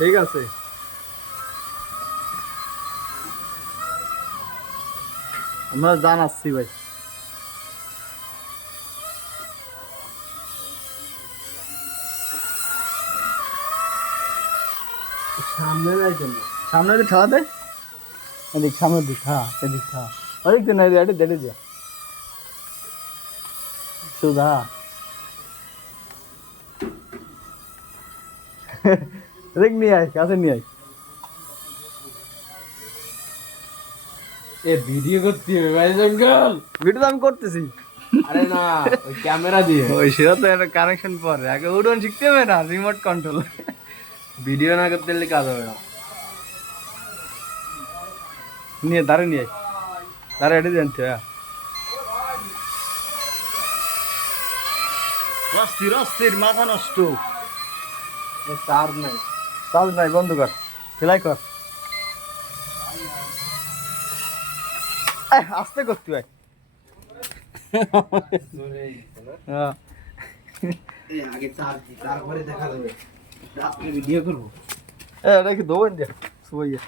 ঠিক আছে, আমরা জানাচ্ছি ভাই। সামনে নাই কেন? সামনে দিকে ঠেলা দে, এদিক সামনের দিক, হ্যাঁ এদিক, হ্যাঁ ওদিক তো নাই, এটা দেড়ে দিয়া সুধা। দেখ নিয়ে আয়, কাছে নিয়ে আয়। এ ভিডিও করতে হবে ভাই জঙ্গল। ভিডিও তো আমি করতেছি। আরে না, ওই ক্যামেরা দিয়ে ওই সেটা তো একটা কানেকশন পরে, আগে উড়ন শিখতে হবে না, রিমোট কন্ট্রোল। ভিডিও না করতে হলে কাজ হবে না। নিয়ে দাঁড়ে নিয়ে আয়, দাঁড়ে এটি জানতে। হ্যাঁ অস্থির অস্থির, মাথা নষ্ট। চার্জ নাই। চার্জ নাই, বন্ধ কর, সেলাই কর। আস্তে করতে ভাই। হ্যাঁ আগে চার্জ দিই, তারপরে দেখা যাবে। রাত্রে ভিডিও করবো। এটা কি দোবেন দিয়া সুবাইয়া।